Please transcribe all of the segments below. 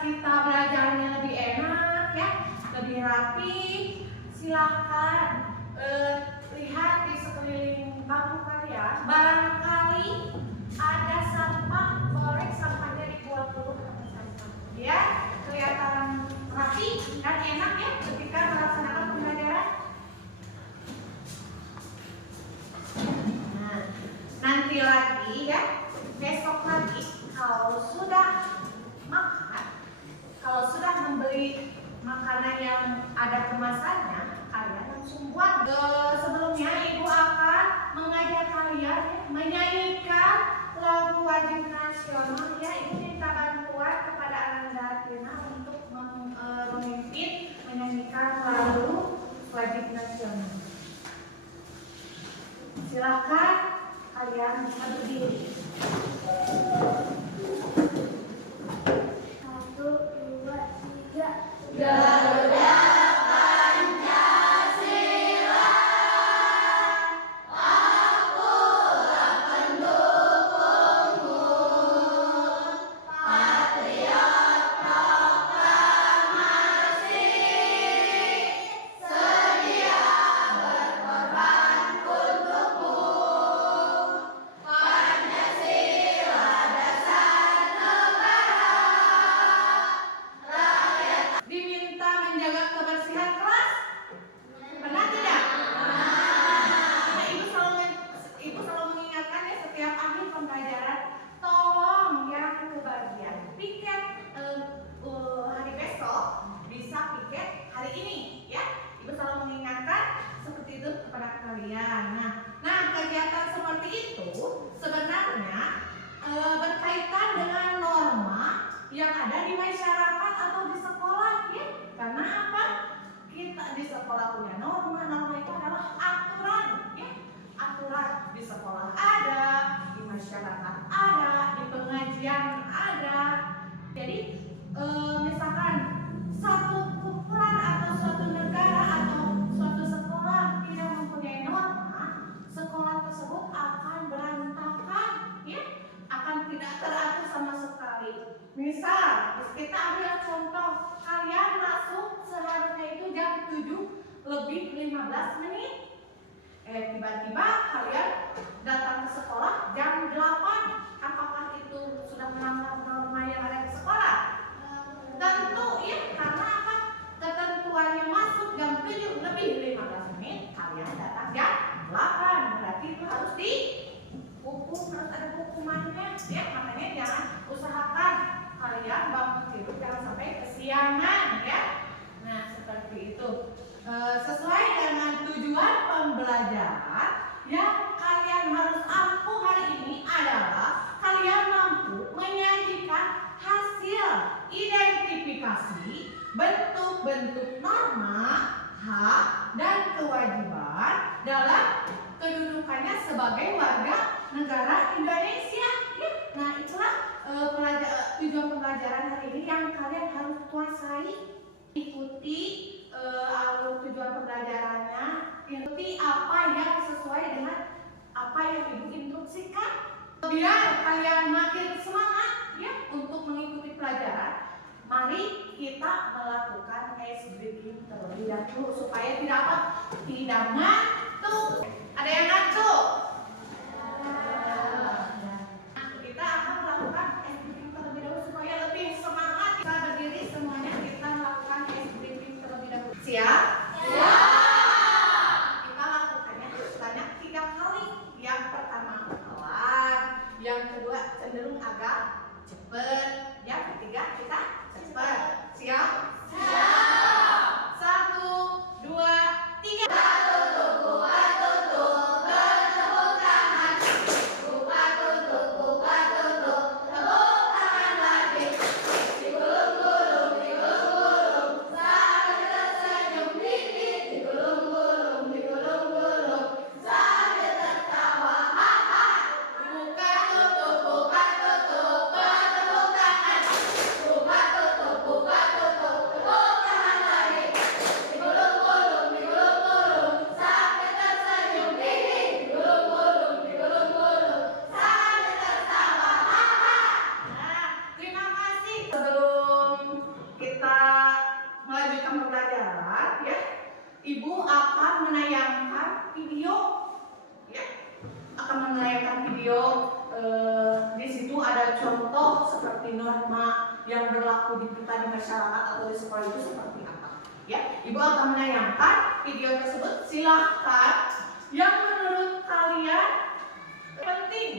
kita belajarnya lebih enak ya, lebih rapi, silahkan lihat di sekeliling bangku kalian. Barangkali ada sampah, boleh sampahnya dibuang dulu ke tempat sampah. Ya, kelihatan rapi dan enak ya ketika melaksanakan pembelajaran. Nah, nanti lagi ya, besok lagi kalau sudah makan, kalau sudah membeli makanan yang ada kemasannya, kalian langsung buang. Sebelumnya ibu akan mengajak kalian menyanyikan lagu wajib nasional ya. Ibu minta bantuan kepada Ananda Tina untuk memimpin menyanyikan lagu wajib nasional. Silahkan kalian bisa berdiri. 1, 2, 3. Garuda Pancasila, akulah pendukungmu, patriot proklamasi, sedia berkorban untukmu. Pancasila dasar negara, rakyat diminta menjaga kebersihan kelas. Benar tidak? Nah, ibu selalu mengingatkan ya setiap akhir pembelajaran, tolong yang kebagian piket hari besok bisa piket hari ini ya. Ibu selalu mengingatkan seperti itu kepada kalian. Nah, kegiatan seperti itu sebenarnya berkaitan dengan norma yang ada di masyarakat atau di sekolah ya. Karena apa? Kita di sekolah punya norma. Norma itu adalah aturan ya. Aturan di sekolah ada, di masyarakat ada, di pengajian ada. Jadi misalkan satu kumpulan atau suatu negara atau suatu sekolah tidak mempunyai norma, sekolah tersebut akan berantakan ya, akan tidak teratur sama sekali. Misal kita ambil contoh, kalian masuk seharusnya itu jam 7:15. Tiba-tiba kalian datang ke sekolah jam 8. Apakah itu sudah melanggar norma yang ada di sekolah? Tentu ya, karena apa? Ketentuannya masuk jam 7:15, kalian datang jam 8. Berarti itu harus dihukum, harus ada hukumannya ya. Makanya jangan usahakan kalian bangun tidur jangan sampai kesiangan ya. Nah, seperti itu. Sesuai dengan tujuan pembelajaran yang kalian harus ampuh hari ini adalah kalian mampu menyajikan hasil identifikasi bentuk-bentuk norma, hak, dan kewajiban dalam kedudukannya sebagai warga negara Indonesia. Nah, itulah tujuan pembelajaran hari ini yang kalian harus kuasai. Ikuti alur tujuan pembelajarannya, ikuti apa yang sesuai dengan apa yang ibu instruksikan, biar kalian makin semangat ya untuk mengikuti pelajaran. Mari kita melakukan ice breaking terlebih dahulu supaya tidak ngantuk. Ada yang ngantuk? Kita akan melakukan ice breaking terlebih dahulu supaya lebih semangat. Kita berdiri semuanya, kita melakukan ice breaking terlebih dahulu. Siap? Siap. Kita lakukannya sebanyak 3 kali. Yang pertama pelan, yang kedua cenderung agak cepat, yang ketiga kita cepat. Siap? Siap. 1, 2, 3. berlaku di kita di masyarakat atau di sekolah itu seperti apa. Ya, Ibu akan menayangkan video tersebut. Silahkan yang menurut kalian penting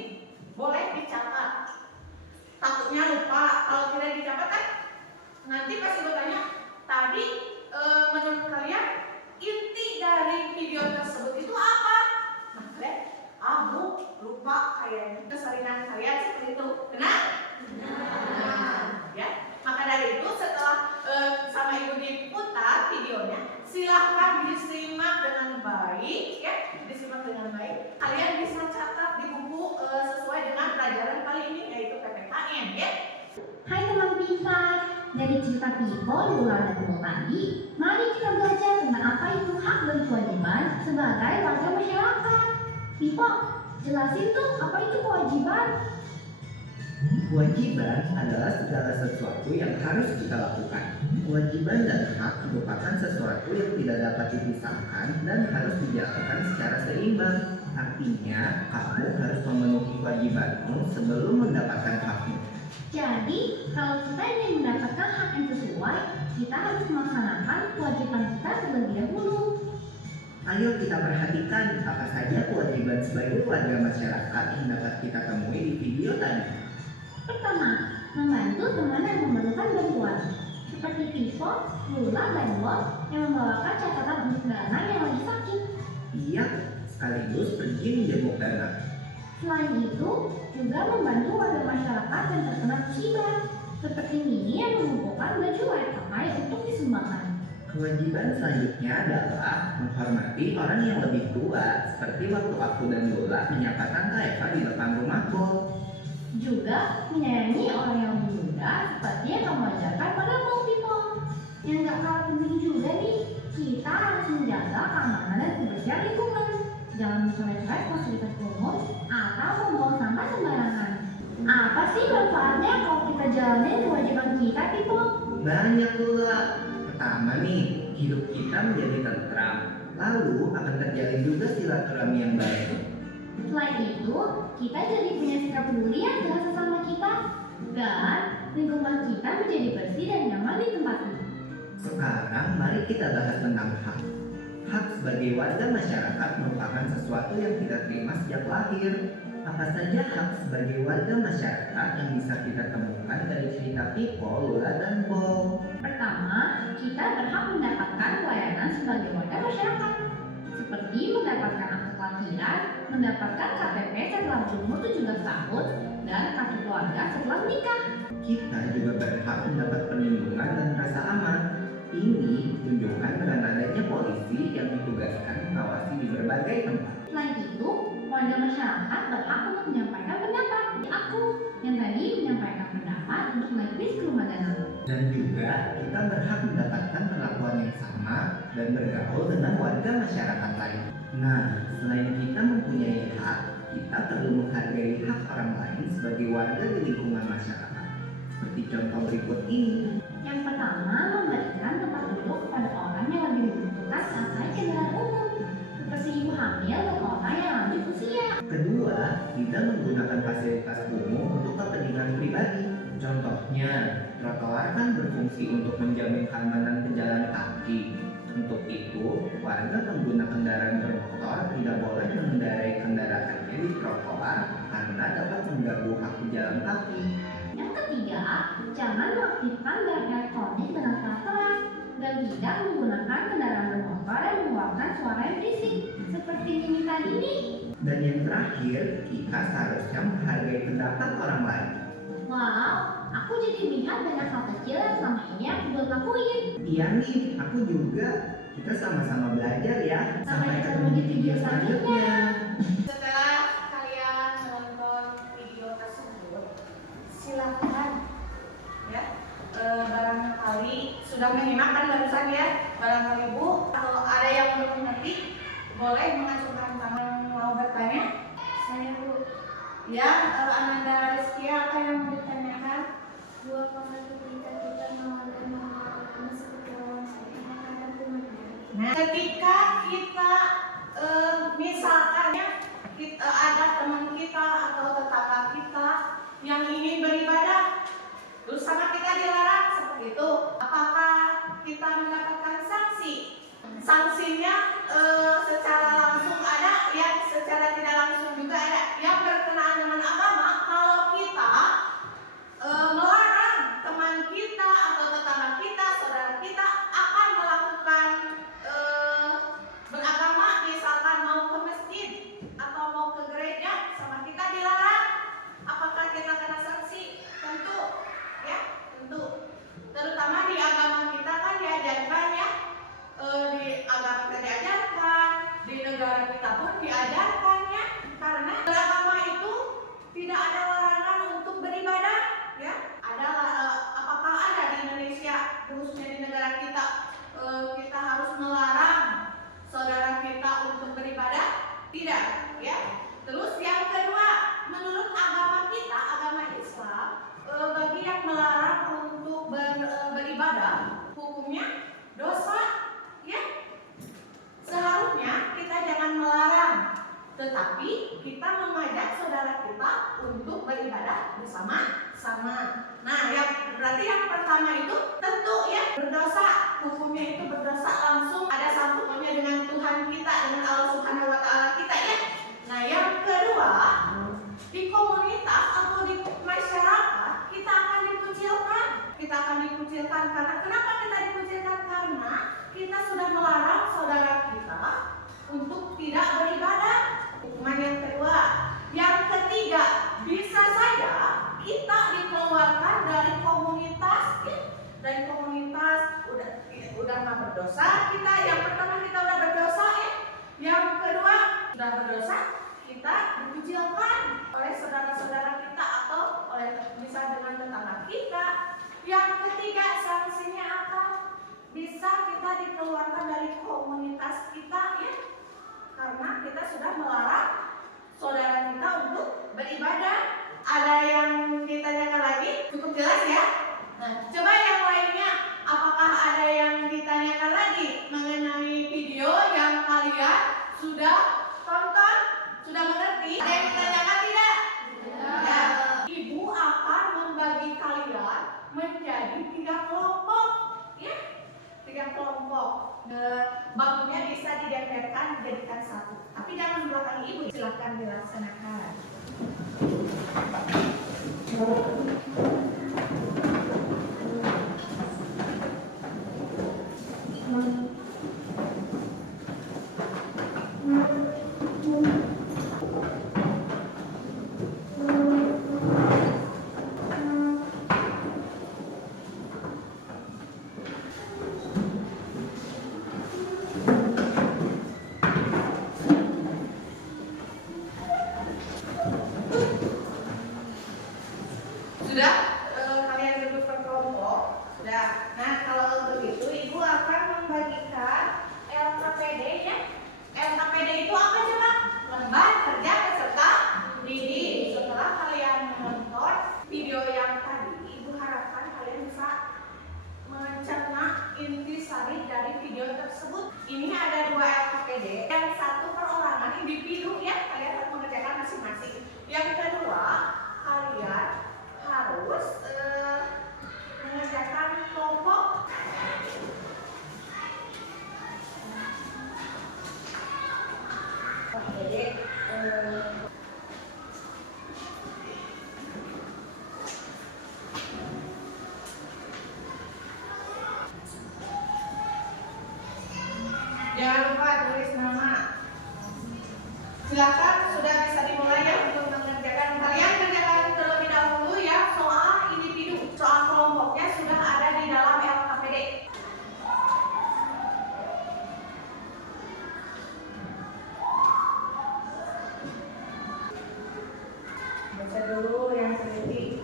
boleh dicatat. Takutnya lupa, kalau tidak dicatat kan nanti pasti bertanya tadi menurut kalian inti dari video tersebut itu apa? Nah, kalian lupa kayaknya keseringan kalian seperti itu. Benar? Benar. Ya. Maka dari itu setelah sama Ibu diputar videonya, silahkan disimak dengan baik, ya, disimak dengan baik. Kalian bisa catat di buku sesuai dengan pelajaran kali ini yaitu PPKN, ya. Hai teman pintar, dari cerita Pipo, Lula, dan Bung tadi, mari kita belajar tentang apa itu hak dan kewajiban sebagai warga masyarakat. Pipo, jelasin tuh apa itu kewajiban. Kewajiban adalah segala sesuatu yang harus kita lakukan. Kewajiban dan hak merupakan sesuatu yang tidak dapat dipisahkan dan harus dijalankan secara seimbang. Artinya, kamu harus memenuhi kewajibanmu sebelum mendapatkan hakmu. Jadi, kalau kita ingin mendapatkan hak yang sesuai, kita harus melaksanakan kewajiban kita terlebih dahulu. Ayo kita perhatikan apa saja kewajiban sebagai warga masyarakat yang dapat kita temui di video tadi. Pertama, membantu teman yang memerlukan bantuan, seperti Pipo, Lula, dan Bos yang membawakan catatan untuk dana yang lagi sakit. Iya, sekaligus pergi menjenguk dana. Selain itu, juga membantu warga masyarakat yang terkena musibah, seperti Mini yang mengumpulkan baju layak pakai untuk disumbangkan. Kewajiban selanjutnya adalah menghormati orang yang lebih tua, seperti waktu aku dan Lula menyapa Tante Eva di depan rumah Bol. Juga menyayangi orang yang lebih muda, seperti yang kamu ajarkan pada Bung Pipo. Yang gak kalah penting juga nih, kita harus menjaga keamanan dan kebersihan lingkungan. Jangan mencoret-coret fasilitas umum atau membuang sampah sembarangan. Apa sih manfaatnya kalau kita jalanin kewajiban kita, Pipo? Banyak Lula. Pertama nih, hidup kita menjadi tentram. Lalu akan terjalin juga silaturahmi yang baik. Selain itu, kita jadi punya sikap peduli yang jelas sesama kita. Dan lingkungan kita menjadi bersih dan nyaman di tempat ini. Sekarang mari kita bahas tentang hak. Hak sebagai warga masyarakat merupakan sesuatu yang kita terima sejak lahir. Apa saja hak sebagai warga masyarakat yang bisa kita temukan dari cerita Pipo, Lula, dan Bol? Pertama, kita berhak mendapatkan pelayanan sebagai warga masyarakat, seperti mendapatkan akta kelahiran, mendapatkan KTP setelah berumur 17 tahun, dan kartu keluarga setelah menikah. Kita juga berhak mendapat perlindungan dan rasa aman. Ini ditunjukkan dengan adanya polisi yang ditugaskan mengawasi di berbagai tempat. Selain itu, warga masyarakat berhak untuk menyampaikan pendapat. Aku yang tadi menyampaikan pendapat untuk naik bis ke rumah danau. Dan juga kita berhak mendapatkan perlakuan yang sama dan bergaul dengan warga masyarakat lain. Nah, selain kita mempunyai hak, kita perlu menghargai hak orang lain sebagai warga di lingkungan masyarakat. Seperti contoh berikut ini. Yang pertama, memberikan tempat duduk kepada orang yang lebih membutuhkan saat naik kendaraan umum, seperti ibu hamil dan orang yang lanjut usia. Kedua, tidak menggunakan fasilitas umum untuk kepentingan pribadi. Contohnya, trotoar kan berfungsi untuk menjamin keamanan pejalan kaki. Untuk itu, warga pengguna kendaraan bermotor tidak boleh mengendarai kendaraannya di trotoar karena dapat mengganggu hak pejalan kaki. Yang ketiga, jangan mengaktifkan barang elektronik dengan keras dan tidak menggunakan kendaraan bermotor yang mengeluarkan suara yang berisik, seperti ini tadi nih. Dan yang terakhir, kita seharusnya menghargai pendapat orang lain. Wow, aku jadi lihat banyak hal kecil yang selama ini aku belum lakuin. Iya nih, aku juga. Kita sama-sama belajar ya. Sampai ketemu di video selanjutnya. Setelah kalian menonton video tersebut, silakan ya barangkali sudah menyimak kan barusan ya, barangkali Bu atau ada yang belum mengerti boleh mengacungkan tangan mau bertanya. Saya Bu. Ya, Ananda Rizkia, apa yang mau ditanyakan? Dua apakah ketika kita melakukan hal seperti wawancara akan ada Nah, ketika kita misalkan ya kita ada teman kita atau tetangga kita yang ingin beribadah, terus sama kita dilarang, sama. Nah, berarti yang pertama itu tentu ya berdosa, hukumnya itu berdosa langsung ada sangkutannya dengan Tuhan kita, dengan Allah Subhanahu wa taala kita ya. Nah, yang kedua, di komunitas atau di masyarakat kita akan dikucilkan. Kita akan dikucilkan karena kenapa kita dikucilkan? Karena kita sudah melarang saudara kita untuk tidak beribadah. Hukuman yang kedua. Yang ketiga, bisa saja kita dikeluarkan dari komunitas ya. Dari komunitas udah nggak berdosa kita. Yang pertama kita udah berdosa ya. Yang kedua sudah berdosa, kita dikucilkan oleh saudara-saudara kita atau oleh bisa dengan tetangga kita. Yang ketiga, sanksinya apa? Bisa kita dikeluarkan dari komunitas kita ya. Karena kita sudah melarang saudara kita untuk beribadah. Ada yang ditanyakan lagi? Cukup jelas ya? Nah, coba yang lainnya, apakah ada yang ditanyakan lagi mengenai video yang kalian sudah tonton? Sudah mengerti? Ada yang ditanyakan tidak? Ya. Ibu akan membagi kalian menjadi 3 kelompok. Ya, 3 kelompok. Bangkunya bisa didempetkan dijadikan 1. Tapi jangan belakang ibu, silakan dilaksanakan. Sudah kalian duduk per kelompok. Sudah. Nah, kalau begitu ibu akan membagikan LKPD ya. LKPD itu apa coba? Lembar kerja peserta didik. Setelah kalian menonton video yang tadi, ibu harapkan kalian bisa mencerna intisari dari video tersebut. Ini ada 2 LKPD. Yang 1 perorangan individu ya, kalian harus mengerjakan masing-masing. Yang kedua, kalian harus mengerjakan kelompok. Jadi jangan lupa tulis nama. Silakan, sudah bisa dimulai ya untuk mengerjakan. Kalian kerjakan terlebih dahulu ya soal individu. Soal kelompoknya sudah ada di dalam LKPD. Baca dulu yang teliti.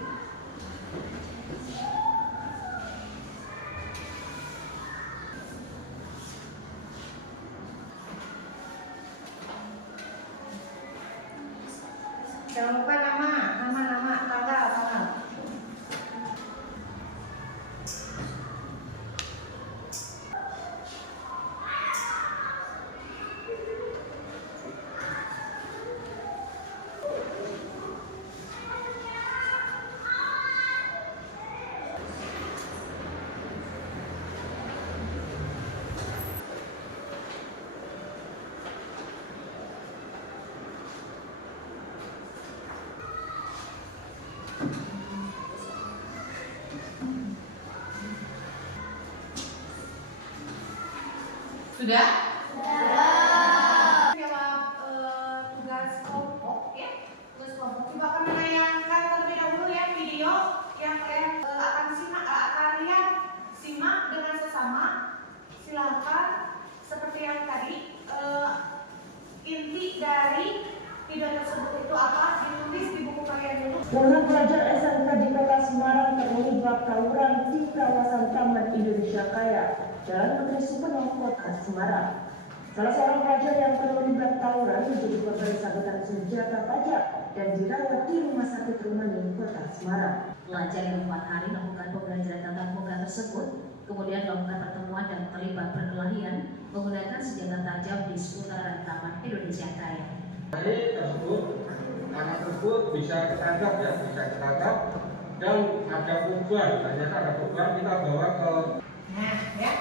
Jangan lupa nama, tanggal. Sudah? Jawab tugas kelompok ya. Tugas kelompok. Coba akan menayangkan terlebih dahulu ya video yang kalian akan lihat, simak dengan sesama. Silakan seperti yang tadi inti dari video tersebut itu apa? Ditulis di buku kalian dulu. Puluhan pelajar SMK di Kota Semarang terlibat tawuran di kawasan Taman Indonesia Kaya, Jalan Menteri Supomo, Kota Semarang. Salah seorang pelajar yang terlibat tawuran menjadi korban sabetan senjata tajam dan dirawat di Rumah Sakit Rumani, Kota Semarang. Pelajar yang 4 hari melakukan pembelajaran tatap muka tersebut kemudian melakukan pertemuan dan terlibat perkelahian menggunakan senjata tajam di seputaran Taman Indonesia Kaya. Anak tersebut bisa ketangkap dan ada program, ternyata ada program kita bawa ke. Nah, ya.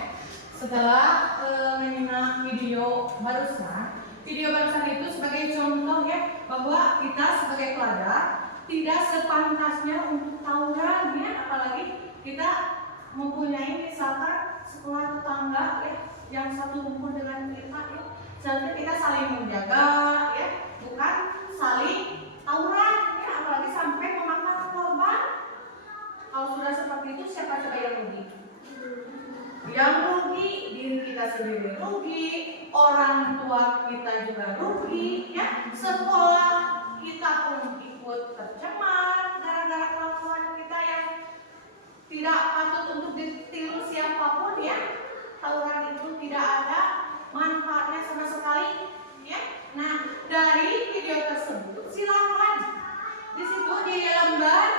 Setelah menyimak video barusan itu sebagai contoh ya bahwa kita sebagai pelajar tidak sepantasnya untuk tawuran ya, apalagi kita mempunyai misalkan sekolah tetangga ya yang satu rumpun dengan kita ya. Seharusnya kita saling menjaga ya, bukan saling tawuran ya, apalagi sampai memakan korban. Kalau sudah seperti itu siapa coba yang rugi? Yang rugi diri kita sendiri rugi, orang tua kita juga rugi ya, sekolah kita pun ikut tercemar gara-gara kelakuan kita yang tidak patut untuk ditiru siapapun ya. Tawuran itu tidak ada manfaatnya sama sekali ya. Nah, dari video tersebut silakan di situ di lembar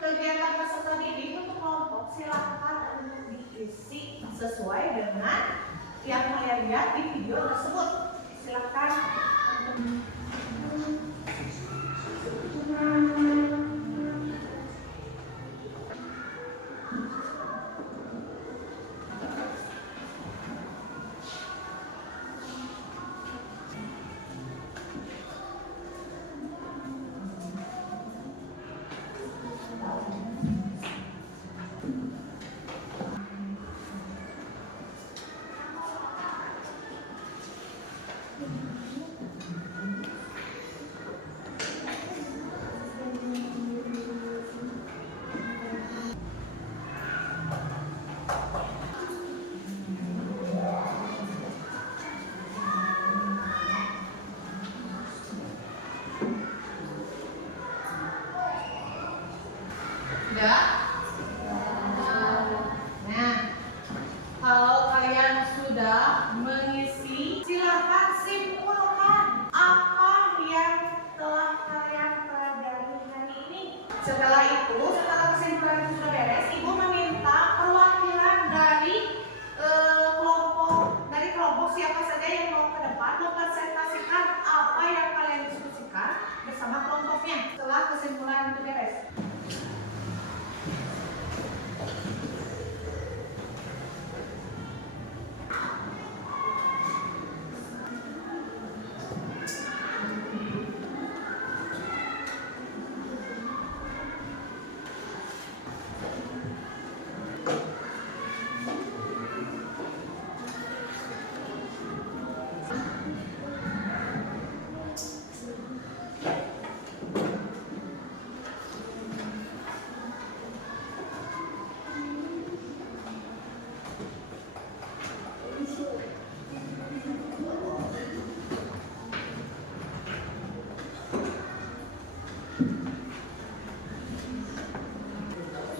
kegiatan peserta didik untuk kelompok silakan untuk diisi sesuai dengan yang kalian lihat di video tersebut. Silakan sudah. Nah, kalau kalian sudah mengisi, silakan simpulkan apa yang telah kalian pelajari hari ini. Setelah itu, setelah kesimpulan itu sudah beres, Ibu meminta perwakilan dari kelompok siapa saja yang mau ke depan mempresentasikan apa yang kalian diskusikan bersama kelompoknya. Setelah kesimpulan itu beres.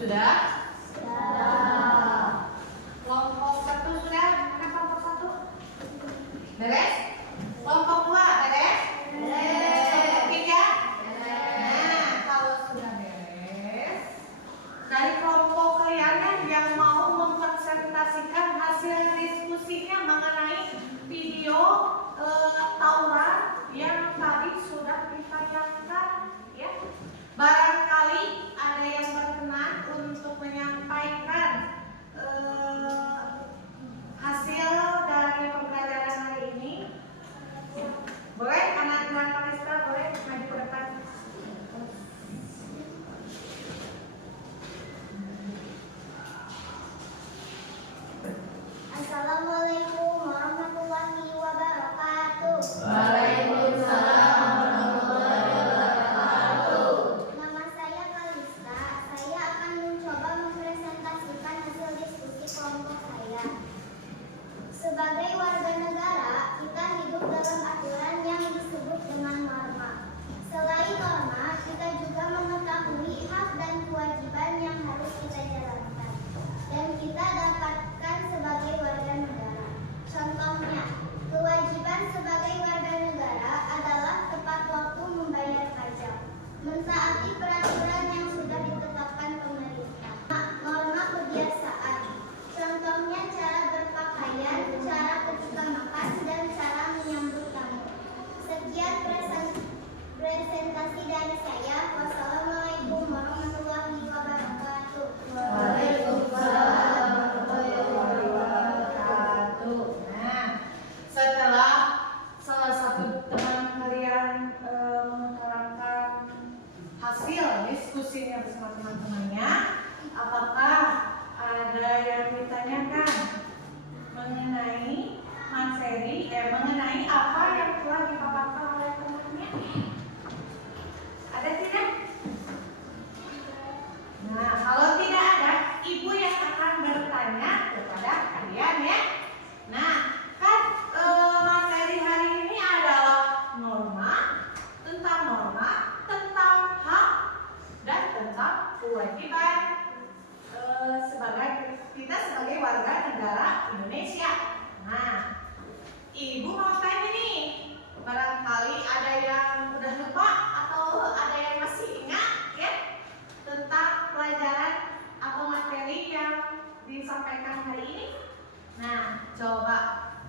Sudah? Kelompok satu sudah? Kan kelompok satu? Beres? Kelompok dua beres? Kelompok tiga? Nah, kalau sudah beres, dari kelompok kalian yang mau mempresentasikan hasil diskusinya mengenai video tawuran yang tadi sudah ditayangkan ya. Barangkali ada yang berkenan untuk menyampaikan diskusinya bersama teman-temannya. Apakah ada yang ditanyakan mengenai materi, mengenai apa yang telah dipaparkan oleh temannya? Ada tidak? Nah, kalau tidak ada, ibu yang akan bertanya kepada kalian ya. Nah, kan materi hari ini adalah norma, tentang hak, dan tentang kewajiban kita sebagai warga negara Indonesia. Nah, ibu mau tanya nih, barangkali ada yang udah lupa atau ada yang masih ingat ya tentang pelajaran atau materi yang disampaikan hari ini. Nah, coba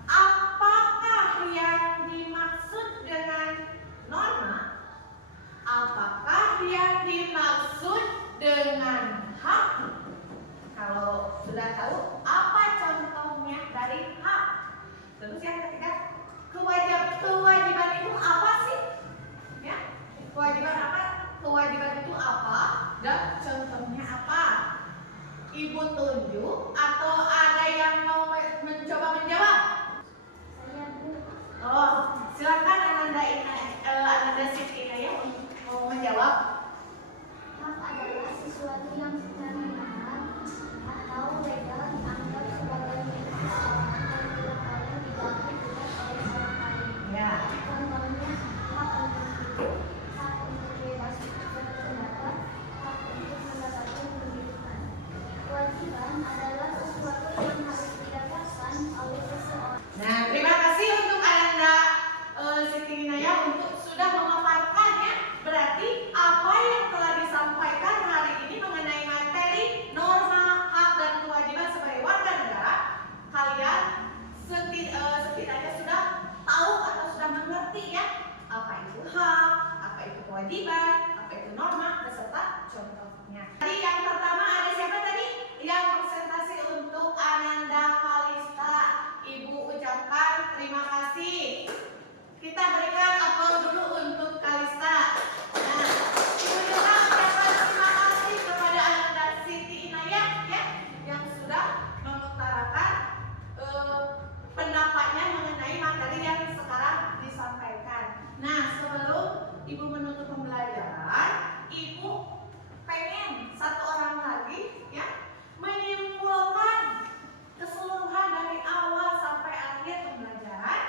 apakah yang dimaksud dengan norma? Apakah yang dimaksud dengan hak? Kalau sudah tahu, apa contohnya dari hak? Terus yang ketiga, kewajiban itu apa sih? Ya, kewajiban apa? Kewajiban itu apa? Dan contohnya apa? Ibu tunjuk atau ada yang mau mencoba menjawab? Saya Bu. Oh, silakan Ananda Siti ya mau menjawab. Hak adalah sesuatu yang secara benar atau legal dianggap sebagai milik seseorang dan tidak boleh diganggu gugat oleh orang lain. Ya. Contohnya hak untuk hidup, hak untuk bebas berpendapat, hak untuk mendapatkan pendidikan. Kewajiban adalah sesuatu yang harus didapatkan oleh seseorang. Nah, terima kasih untuk Ananda Siti Naya untuk sudah memaparkannya. Berarti apa yang telah disampaikan hari ini mengenai materi norma, hak, dan kewajiban sebagai warga negara, kalian setidaknya sudah tahu atau sudah mengerti ya apa itu hak, apa itu kewajiban, apa itu norma, beserta contohnya. Tadi yang pertama ada siapa tadi? Yang presentasi untuk Ananda Kalista. Ibu ucapkan terima kasih. Kita berikan aplaus dulu untuk Kalista. Nah, ibu juga ucapkan terima kasih kepada Ananda Siti Inayah ya, yang sudah mengutarakan pendapatnya mengenai materi yang sekarang disampaikan. Nah, sebelum ibu menutup pembelajaran, ibu pengen satu orang lagi ya menyimpulkan keseluruhan dari awal sampai akhir pembelajaran.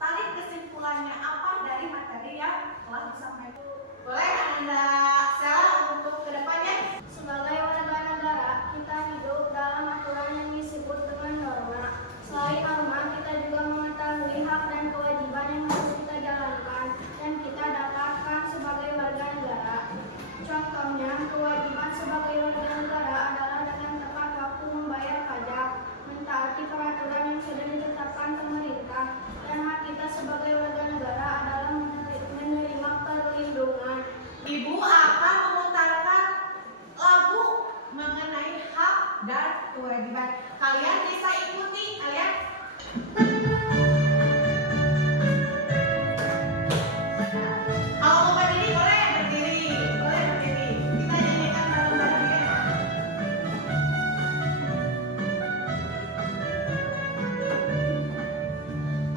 Tarik kesimpulannya apa dari materi yang telah disampaikan. Boleh Anda Sela untuk kedepannya? Sebagai warga negara, kita hidup dalam aturan yang disebut dengan norma. Selain norma, kita juga mengetahui hak dan kewajiban yang harus kita jalankan dan kita dapatkan sebagai warga negara. Contohnya, kewajiban sebagai warga negara adalah dengan tepat waktu membayar pajak, mentaati peraturan yang sudah ditetapkan pemerintah, dan hak kita sebagai warga negara adalah menerima perlindungan. Ibu akan memutarkan lagu mengenai hak dan kewajiban. Kalian bisa ikuti, kalian. Kalau mau berdiri boleh berdiri, boleh berdiri. Kita nyanyikan bareng-bareng ya.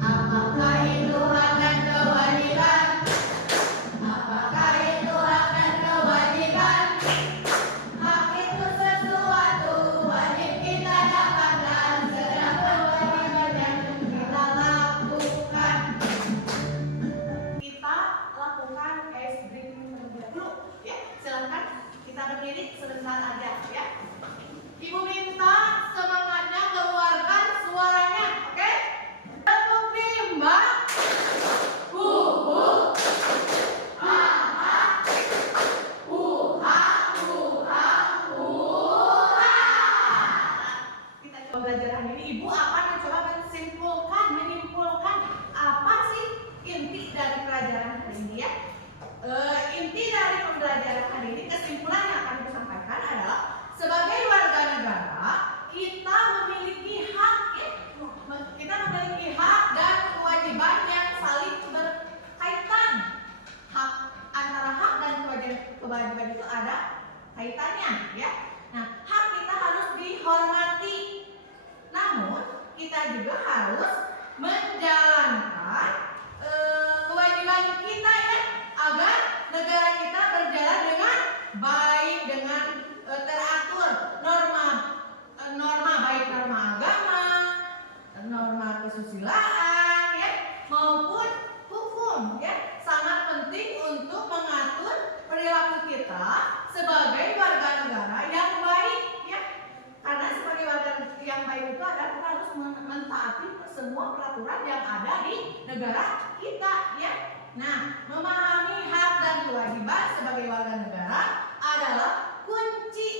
Apakah itu hak dan kewajiban? Apakah itu hak dan kewajiban? Hak itu sesuatu wajib kita dapatkan, sedang kewajiban yang kita lakukan. Kita lakukan ice breathing terlebih dahulu ya. Silakan kita berdiri sebentar aja ya. Ibu minta semangatnya keluarkan suaranya, oke? Tepuk timba. Kita coba pembelajaran ini, ibu akan mencoba menyimpulkan apa sih inti dari pelajaran hari ini ya. Inti dari pembelajaran hari ini, kesimpulan yang akan disampaikan adalah sebagai warga negara kewajiban itu ada kaitannya ya. Nah, hak kita harus dihormati. Namun kita juga harus menjalankan kewajiban kita ya, agar negara kita berjalan dengan baik, dengan teratur norma baik norma agama, norma kesusilaan ya, maupun hukum ya. Sangat penting untuk mengatur perilaku kita sebagai warga negara yang baik ya. Karena sebagai warga yang baik itu adalah kita harus mentaati semua peraturan yang ada di negara kita ya. Nah, memahami hak dan kewajiban sebagai warga negara adalah kunci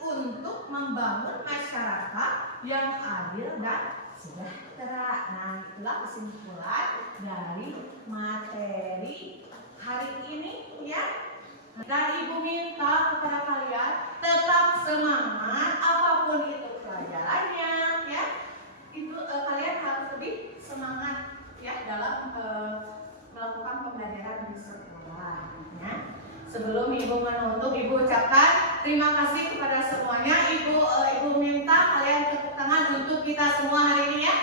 untuk membangun masyarakat yang adil dan sejahtera. Nah, itulah kesimpulan dari materi hari ini ya. Dan Ibu minta kepada kalian tetap semangat apapun itu pelajarannya ya. Itu kalian harus lebih semangat ya dalam melakukan pembelajaran di sekolah ya. Sebelum Ibu menutup, Ibu ucapkan terima kasih kepada semuanya. Ibu minta kalian tepuk tangan untuk kita semua hari ini ya.